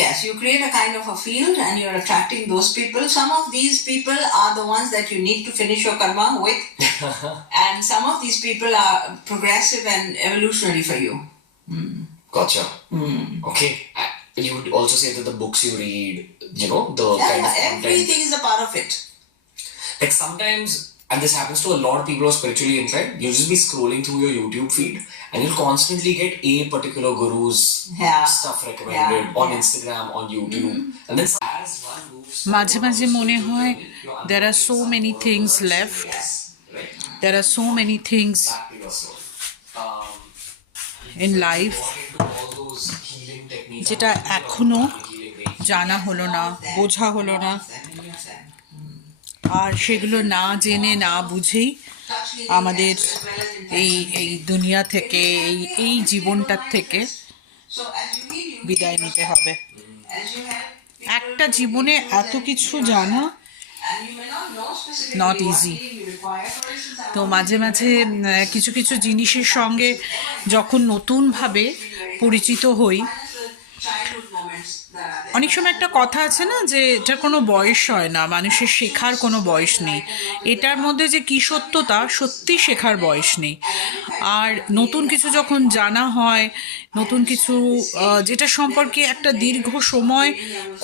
yes, you create a kind of a field and you're attracting those people. Some of these people are the ones that you need to finish your karma with. And some of these people are progressive and evolutionary for you. Gotcha. Okay. You would also say that the books you read, you know, the kind of content. Everything is a part of it. Like sometimes, and this happens to a lot of people who are spiritually inclined, you'll just be scrolling through your YouTube feed and you'll constantly get a particular guru's stuff recommended on Instagram, on YouTube. And then as one moves... মাঝে মাঝে মনে হয় there are so many things left. There are so many things in life যেটা এখনো জানা হলো না, বোঝা হলো না, আর সেগুলো না জেনে না বুঝেই আমাদের এই দুনিয়া থেকে এই জীবনটার থেকে বিদায় নিতে হবে। একটা জীবনে এত কিছু জানা নট ইজি। তো মাঝে মাঝে কিছু কিছু জিনিসের সঙ্গে যখন নতুনভাবে পরিচিত হই, অনেক সময় একটা কথা আছে না যে এটার কোনো বয়স হয় না, মানুষের শেখার কোনো বয়স নেই। এটার মধ্যে যে কী সত্যতা, সত্যি শেখার বয়স নেই। আর নতুন কিছু যখন জানা হয়, নতুন কিছু যেটা সম্পর্কে একটা দীর্ঘ সময়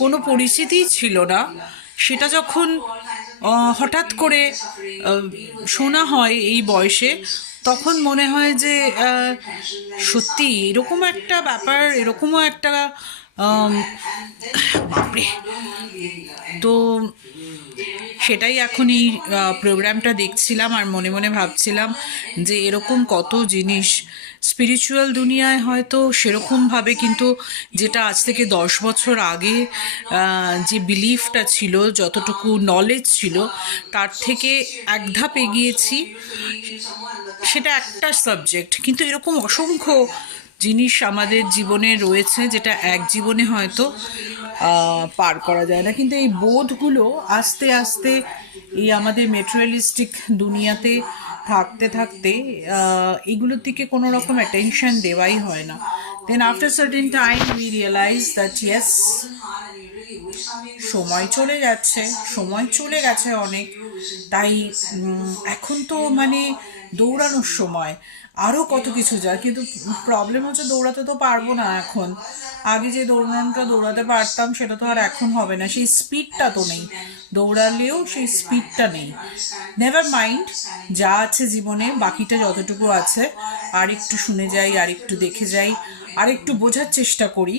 কোনো পরিচিতিই ছিল না, সেটা যখন হঠাৎ করে শোনা হয় এই বয়সে, তখন মনে হয় যে সত্যি এরকম একটা ব্যাপার, এরকমও একটা বাপরে। তো সেটাই এখন এই প্রোগ্রামটা দেখছিলাম আর মনে মনে ভাবছিলাম যে এরকম কত জিনিস স্পিরিচুয়াল দুনিয়ায় হয়তো সেরকমভাবে, কিন্তু যেটা আজ থেকে 10 বছর আগে যে বিলিফটা ছিল, যতটুকু নলেজ ছিল, তার থেকে এক ধাপ এগিয়েছি। সেটা একটা সাবজেক্ট, কিন্তু এরকম অসংখ্য জিনিস আমাদের জীবনে রয়েছে যেটা এক জীবনে হয়তো পার করা যায় না। কিন্তু এই বোধগুলো আস্তে আস্তে এই আমাদের মেটেরিয়ালিস্টিক দুনিয়াতে থাকতে থাকতে এগুলোর দিকে কোনো রকম অ্যাটেনশন দেওয়াই হয় না। Then after certain time we realize that yes, সময় চলে গেছে অনেক। তাই এখন তো মানে দৌড়ানোর সময়, আরও কত কিছু যায়। কিন্তু প্রবলেম হচ্ছে দৌড়াতে তো পারবো না এখন। আগে যে দৌড়াতে পারতাম সেটা তো আর এখন হবে না, সেই স্পিডটা তো নেই, দৌড়ালেও সেই স্পিডটা নেই। নেভার মাইন্ড, যা আছে জীবনে, বাকিটা যতটুকু আছে আর একটু শুনে যাই, আর একটু দেখে যাই, আর একটু বোঝার চেষ্টা করি।